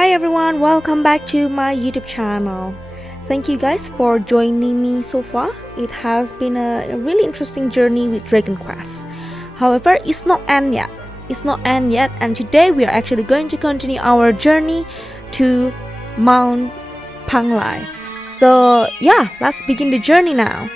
Hi everyone, welcome back to my YouTube channel. Thank you guys for joining me so far. It has been a really interesting journey with Dragon Quest. However, it's not end yet. And today we are actually going to continue our journey to Mount Panglai. So yeah, let's begin the journey now.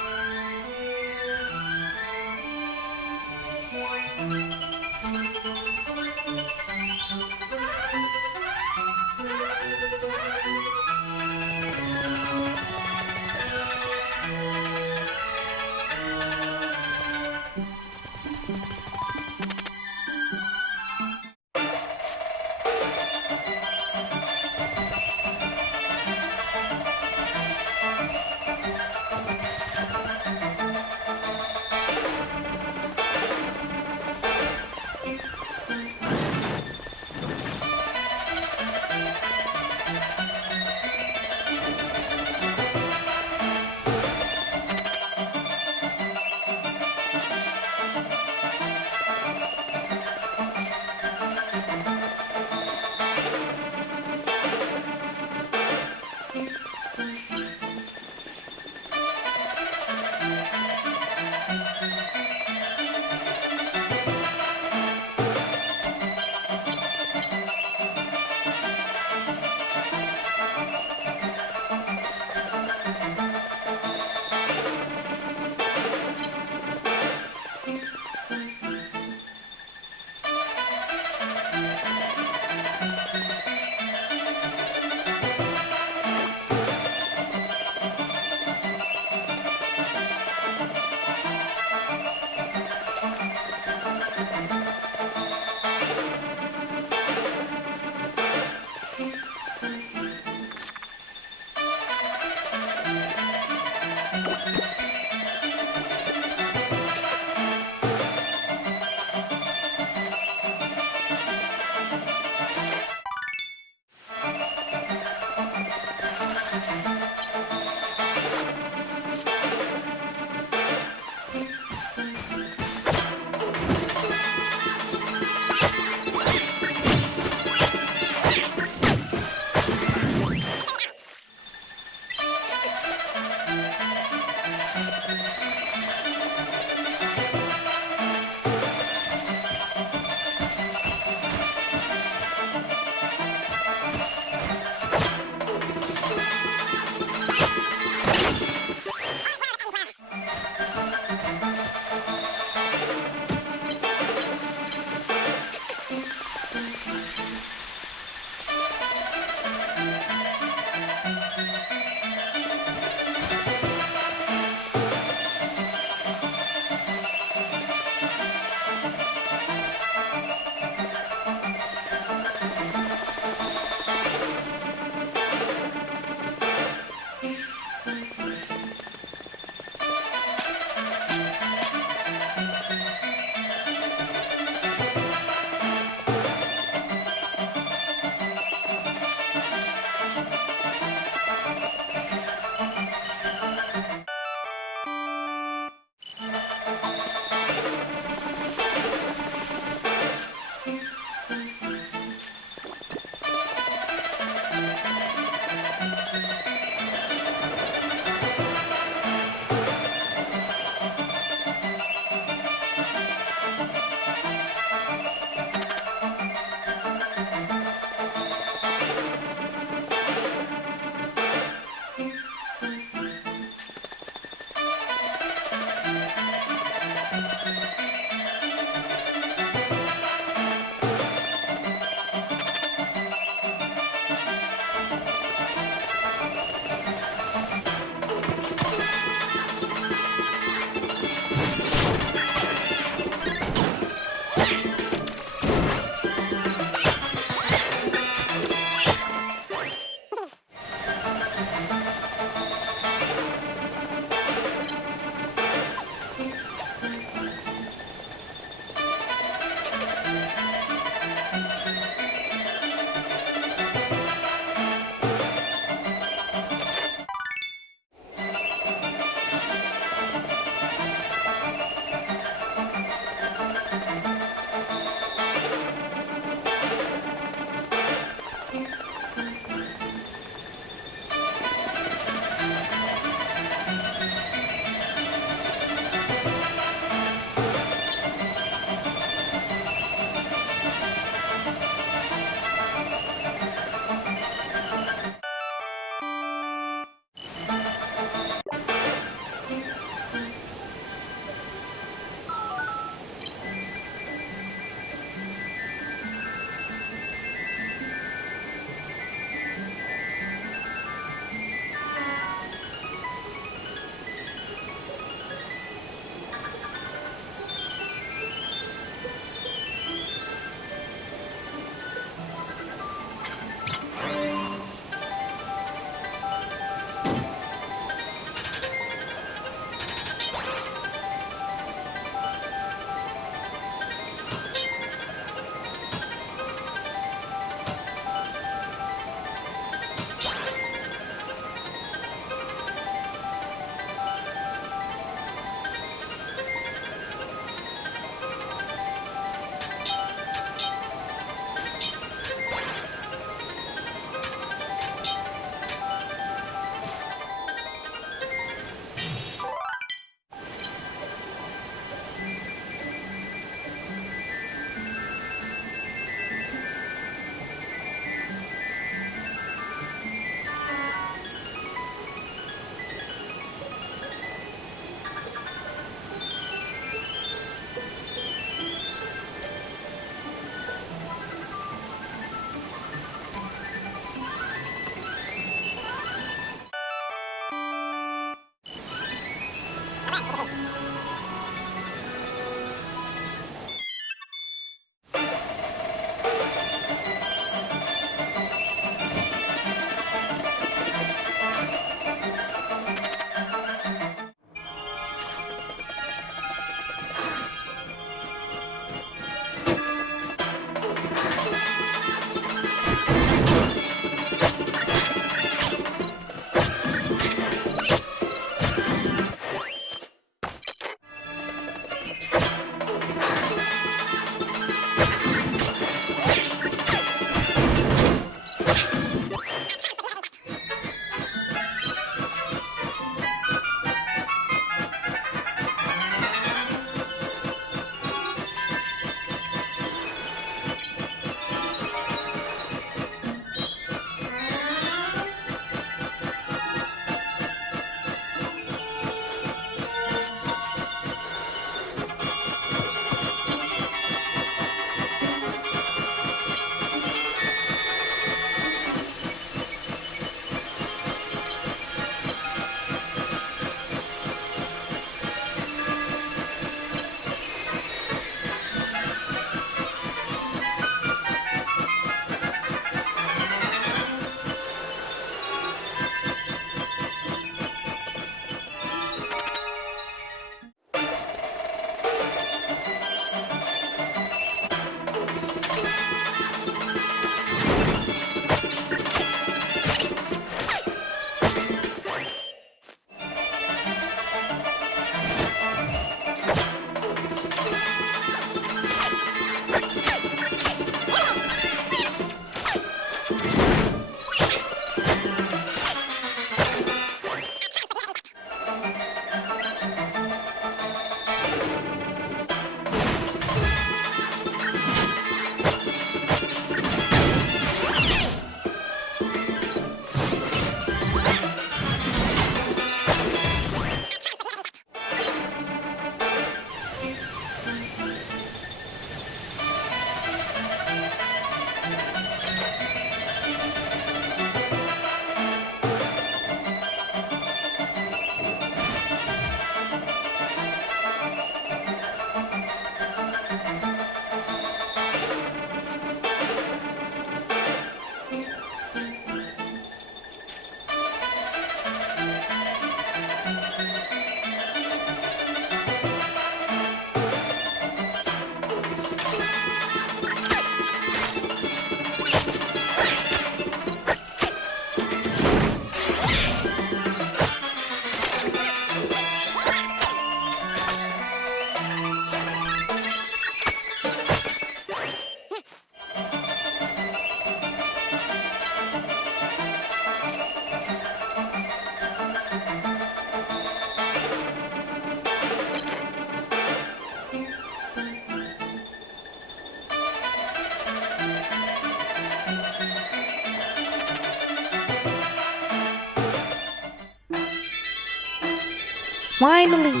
finally,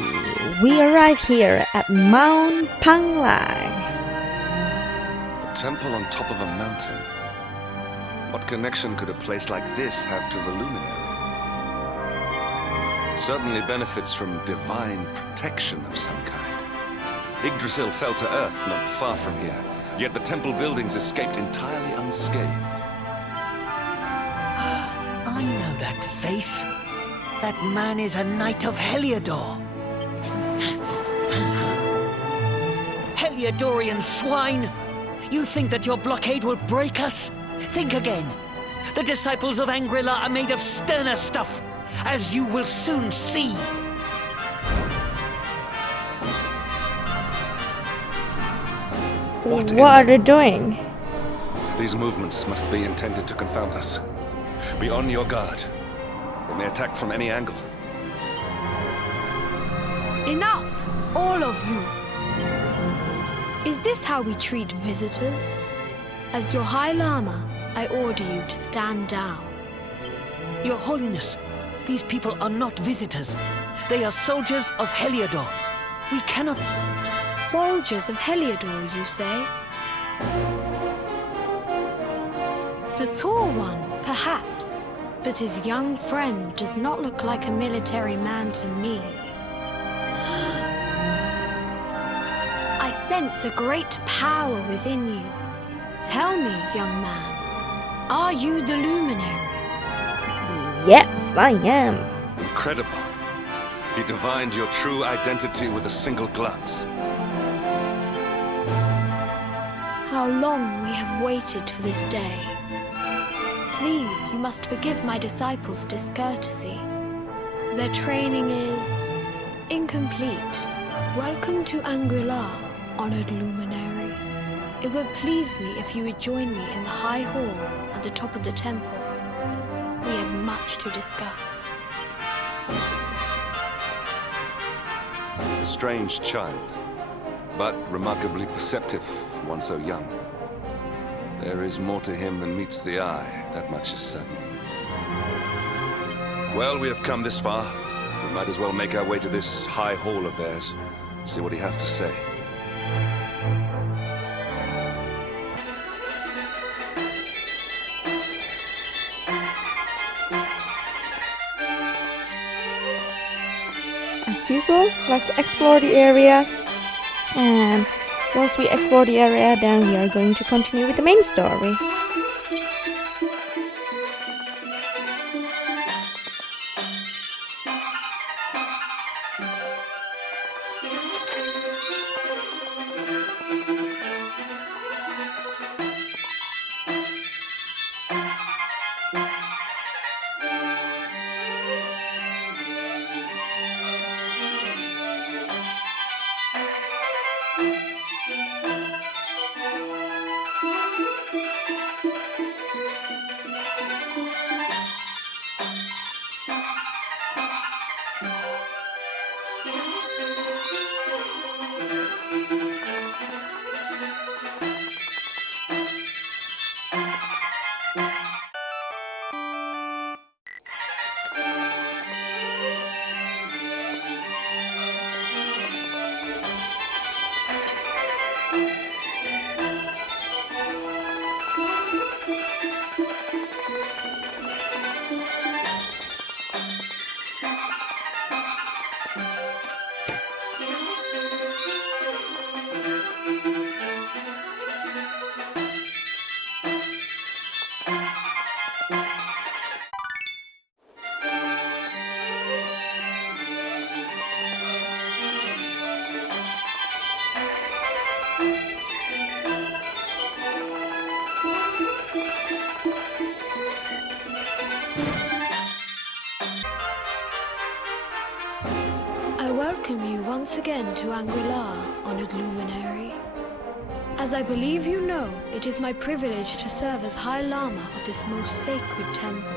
we arrive here at Mount Panglai. A temple on top of a mountain. What connection could a place like this have to the luminary? It certainly benefits from divine protection of some kind. Yggdrasil fell to earth not far from here, yet the temple buildings escaped entirely unscathed. I know that face. That man is a knight of Heliodor. Heliodorian swine! You think that your blockade will break us? Think again. The disciples of Angri-la are made of sterner stuff, as you will soon see. What are they doing? These movements must be intended to confound us. Be on your guard. They may attack from any angle. Enough, all of you. Is this how we treat visitors? As your High Lama, I order you to stand down. Your Holiness, these people are not visitors. They are soldiers of Heliodor. We cannot... Soldiers of Heliodor, you say? The tall one, perhaps, but his young friend does not look like a military man to me. I sense a great power within you. Tell me, young man, are you the luminary? Yes, I am. Incredible. You divined your true identity with a single glance. How long we have waited for this day. Please, you must forgive my disciples' discourtesy. Their training is incomplete. Welcome to Angri-la, honored luminary. It would please me if you would join me in the high hall at the top of the temple. We have much to discuss. A strange child, but remarkably perceptive for one so young. There is more to him than meets the eye, that much is certain. Well, we have come this far. We might as well make our way to this high hall of theirs, see what he has to say. As usual, let's explore the area. And once we explore the area, then we are going to continue with the main story. Welcome you once again to Angri-la, honored luminary. As I believe you know, it is my privilege to serve as High Lama of this most sacred temple.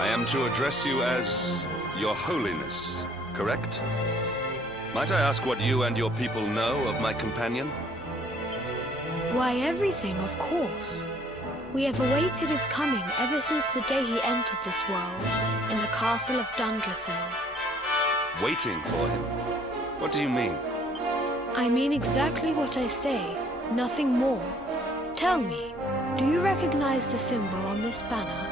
I am to address you as Your Holiness, correct? Might I ask what you and your people know of my companion? Why, everything, of course. We have awaited his coming ever since the day he entered this world, in the castle of Yggdrasil. Waiting for him? What do you mean? I mean exactly what I say, nothing more. Tell me, do you recognize the symbol on this banner?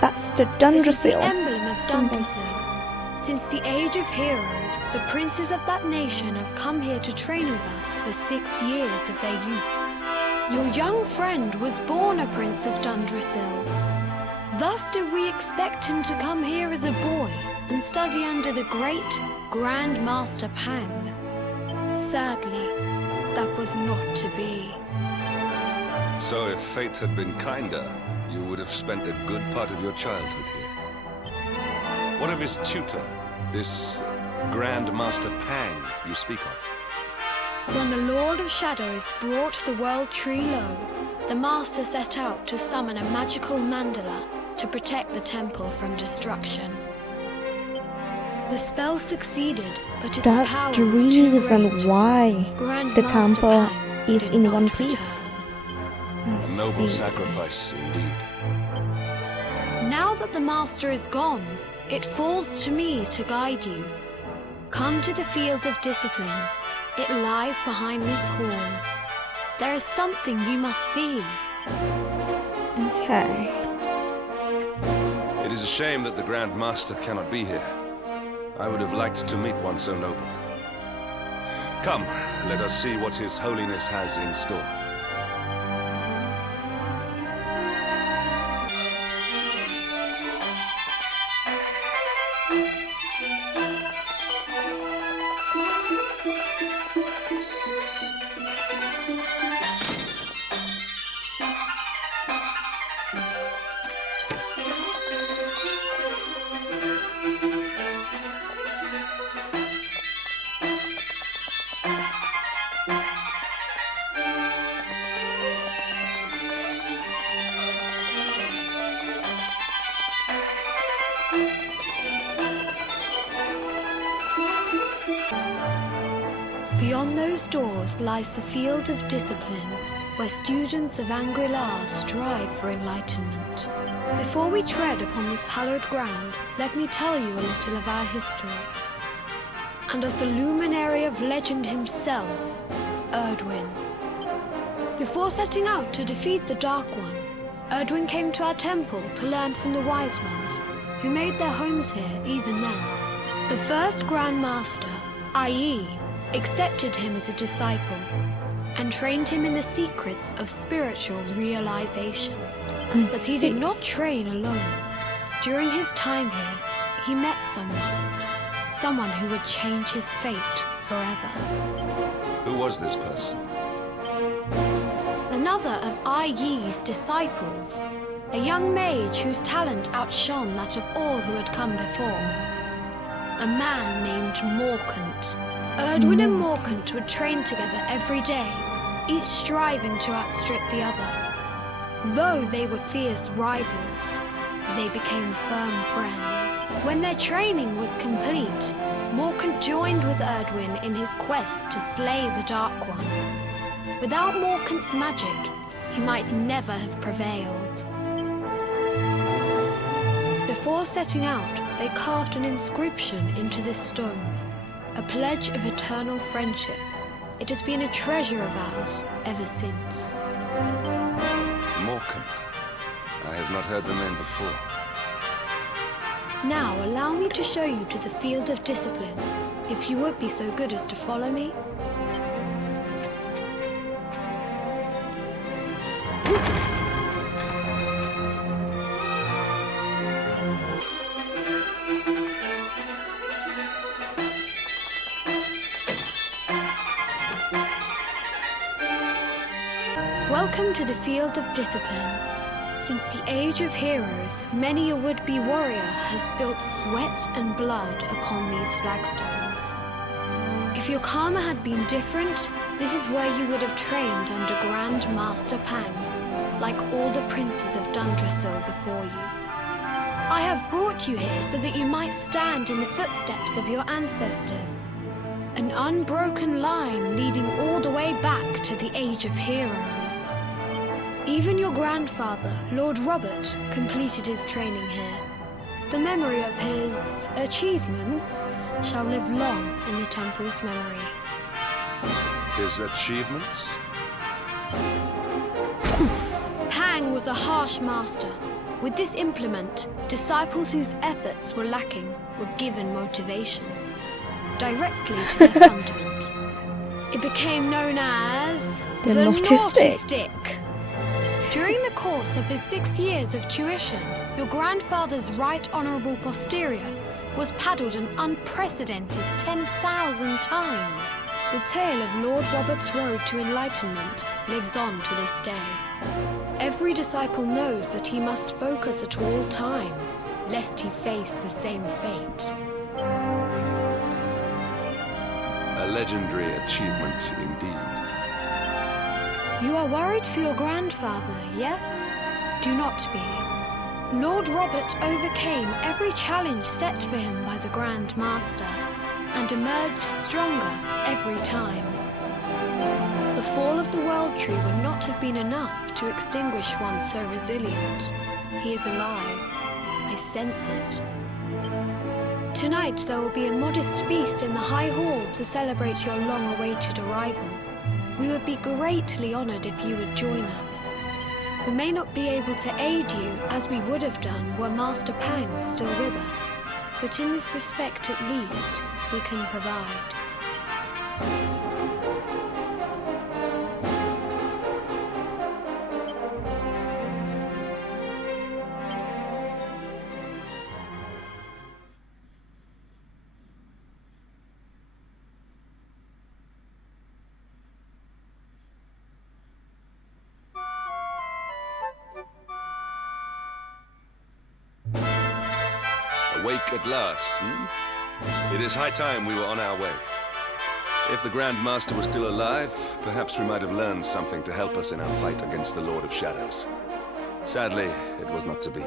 That's the This is the Dundrasil emblem of symbol. Dundrasil. Since the Age of Heroes, the princes of that nation have come here to train with us for 6 years of their youth. Your young friend was born a prince of Dundrasil. Thus did we expect him to come here as a boy and study under the great Grand Master Pang. Sadly, that was not to be. So if fate had been kinder, you would have spent a good part of your childhood here. What of his tutor, this Grand Master Pang you speak of? When the Lord of Shadows brought the world tree low, the Master set out to summon a magical mandala to protect the temple from destruction. The spell succeeded, but its That's power the was too reason great. why Grand the Master temple Pang is did in not one return. piece. I Noble see. sacrifice, indeed. Now that the Master is gone, it falls to me to guide you. Come to the field of discipline. It lies behind this horn. There is something you must see. Okay. It is a shame that the Grand Master cannot be here. I would have liked to meet one so noble. Come, let us see what His Holiness has in store. Beyond those doors lies the field of discipline, where students of Angri-la strive for enlightenment. Before we tread upon this hallowed ground, let me tell you a little of our history, and of the luminary of legend himself, Erdwin. Before setting out to defeat the Dark One, Erdwin came to our temple to learn from the Wise Ones, who made their homes here even then. The first Grand Master, i.e., accepted him as a disciple and trained him in the secrets of spiritual realization. But he did not train alone. During his time here, he met someone who would change his fate forever. Who was this person? Another of Ai Yi's disciples, a young mage whose talent outshone that of all who had come before. A man named Morkant. Erdwin and Morkant would train together every day, each striving to outstrip the other. Though they were fierce rivals, they became firm friends. When their training was complete, Morkant joined with Erdwin in his quest to slay the Dark One. Without Morkant's magic, he might never have prevailed. Before setting out, they carved an inscription into this stone, a pledge of eternal friendship. It has been a treasure of ours ever since. Morkant. I have not heard the name before. Now allow me to show you to the field of discipline, if you would be so good as to follow me. Welcome to the field of discipline. Since the Age of Heroes, many a would-be warrior has spilt sweat and blood upon these flagstones. If your karma had been different, this is where you would have trained under Grand Master Pang, like all the princes of Dundrasil before you. I have brought you here so that you might stand in the footsteps of your ancestors. An unbroken line leading all the way back to the Age of Heroes. Even your grandfather, Lord Robert, completed his training here. The memory of his achievements shall live long in the temple's memory. His achievements? Pang was a harsh master. With this implement, disciples whose efforts were lacking were given motivation directly to their fundament. It became known as The the naughty naughty stick. stick. During the course of his 6 years of tuition, your grandfather's right honourable posterior was paddled an unprecedented 10,000 times. The tale of Lord Robert's road to enlightenment lives on to this day. Every disciple knows that he must focus at all times, lest he face the same fate. A legendary achievement indeed. You are worried for your grandfather, yes? Do not be. Lord Robert overcame every challenge set for him by the Grand Master and emerged stronger every time. The fall of the World Tree would not have been enough to extinguish one so resilient. He is alive. I sense it. Tonight there will be a modest feast in the High Hall to celebrate your long-awaited arrival. We would be greatly honoured if you would join us. We may not be able to aid you as we would have done were Master Pang still with us, but in this respect at least, we can provide. Awake at last, It is high time we were on our way. If the Grand Master was still alive, perhaps we might have learned something to help us in our fight against the Lord of Shadows. Sadly, it was not to be.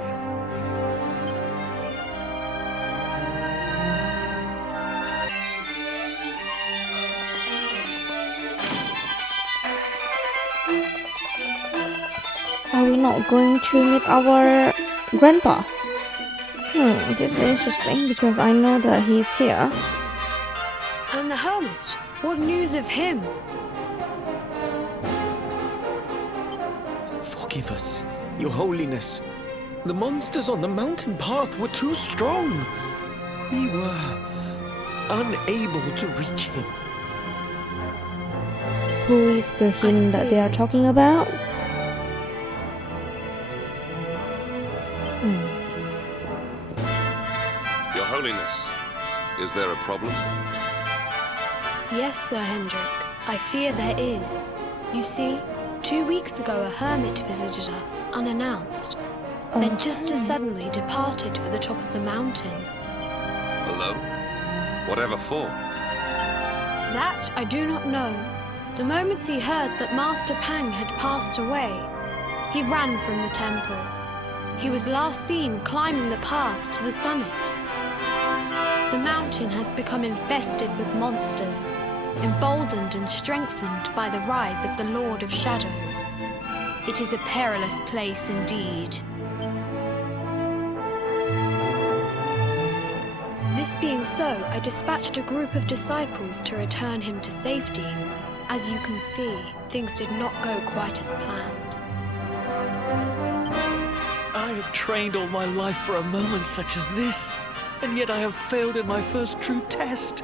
Are we not going to meet our grandpa? This is interesting because I know that he's here. And the hermit, what news of him? Forgive us, Your Holiness. The monsters on the mountain path were too strong. We were unable to reach him. Who is the him that they are talking about? Your Holiness, is there a problem? Yes, Sir Hendrik. I fear there is. You see, 2 weeks ago a hermit visited us, unannounced. Then just as suddenly departed for the top of the mountain. Alone? Whatever for? That I do not know. The moment he heard that Master Pang had passed away, he ran from the temple. He was last seen climbing the path to the summit. The mountain has become infested with monsters, emboldened and strengthened by the rise of the Lord of Shadows. It is a perilous place indeed. This being so, I dispatched a group of disciples to return him to safety. As you can see, things did not go quite as planned. I have trained all my life for a moment such as this, and yet I have failed in my first true test.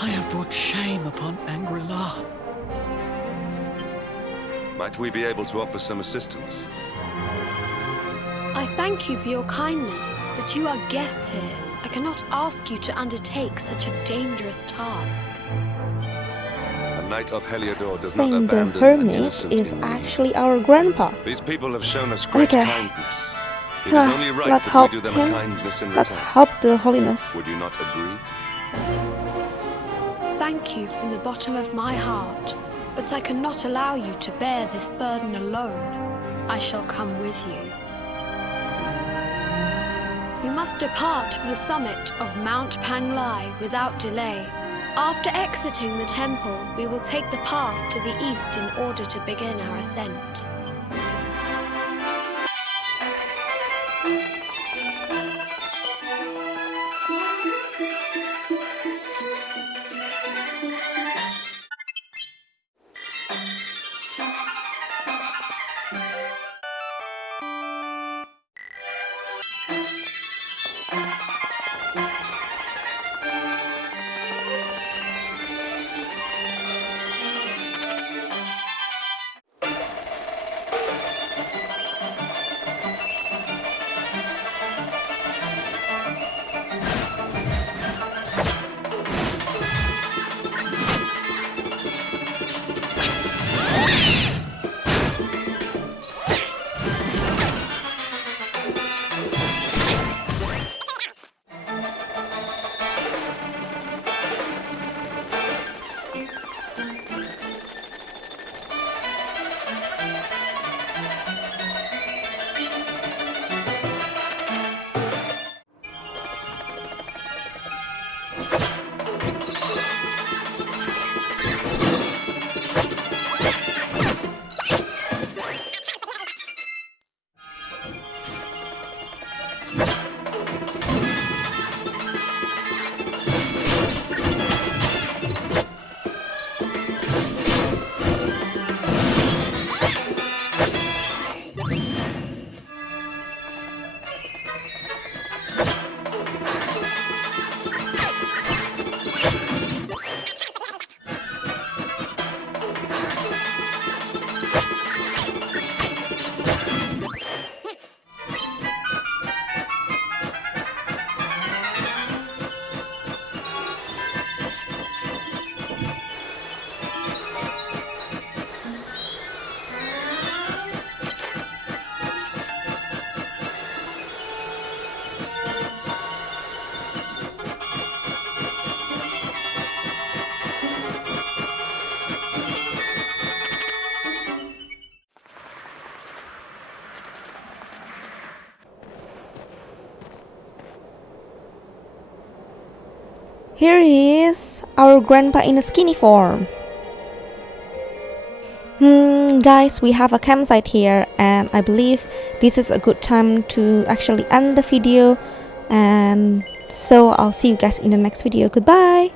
I have brought shame upon Angri-la. Might we be able to offer some assistance? I thank you for your kindness, but you are guests here. I cannot ask you to undertake such a dangerous task. A knight of Heliodor does not Saying the abandon an hermit innocent is in need. actually our grandpa. These people have shown us great Okay. kindness. It Come is on, only right let's that help we do them him. a kindness in Let's return. help the holiness. Would you not agree? Thank you from the bottom of my heart, but I cannot allow you to bear this burden alone. I shall come with you. We must depart for the summit of Mount Panglai without delay. After exiting the temple, we will take the path to the east in order to begin our ascent. Here is our grandpa in a skinny form. Guys, we have a campsite here, and I believe this is a good time to actually end the video. And so I'll see you guys in the next video. Goodbye.